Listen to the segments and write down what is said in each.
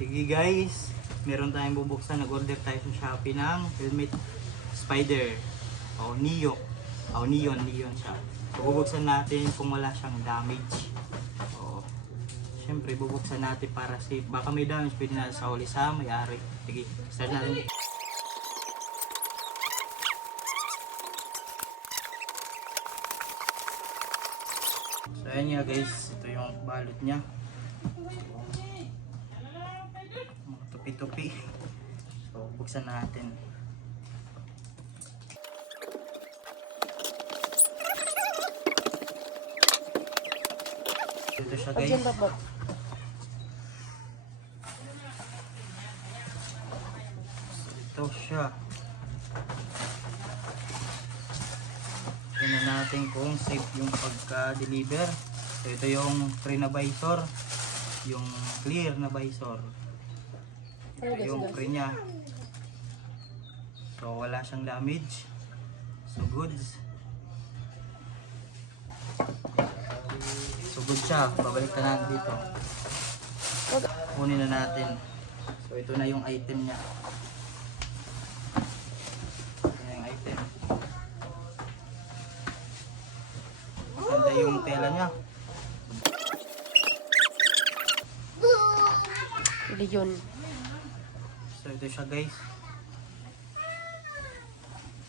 Sige guys, meron tayong bubuksan. Nag-order tayo sa Shopee ng helmet Spider o Neo. O Neon siya. So bubuksan natin kung wala siyang damage. O, syempre bubuksan natin para safe. Baka may damage, pwede na sa huli sa may-ari. Sige, start natin. So ayan nga guys, ito yung balot niya. Tupi-tupi. So buksan natin. Ito siya guys. Ito siya. Tingnan natin kung safe yung pagka-deliver. So ito yung free na visor, yung clear na visor. Ito yung free nya. So wala siyang damage. So goods. So good siya. Babalik na natin dito. Kunin na natin. So ito na yung item nya. Ito na yung item. Maganda yung tela nya. Leon. So ito siya guys.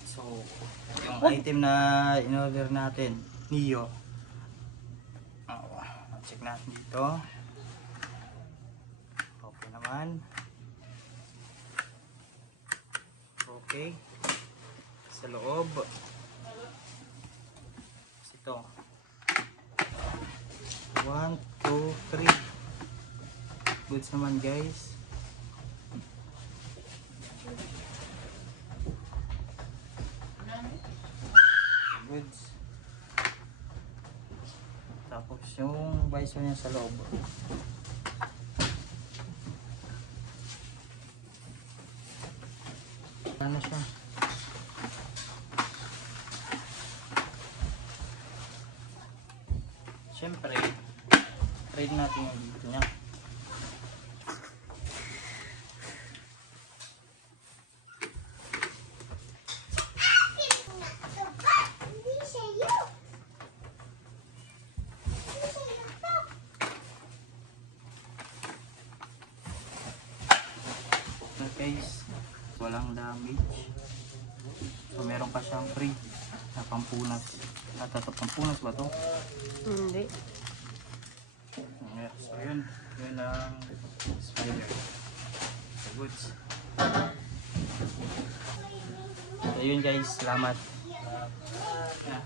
So yung item na in-order natin, Neo. Check natin dito. Okay naman. Okay. Sa loob. Ito. 1, 2, 3. Goods naman guys. Goods. Tapos yung visor niya sa loob. Ano siya? Siyempre, trade natin yung dito niya. Guys, walang damage. So meron pa siyang free na pampunas. At ito pampunas ba to? Hindi. Yeah, so yun ang Spider. So goods. So yun guys, salamat. Yeah.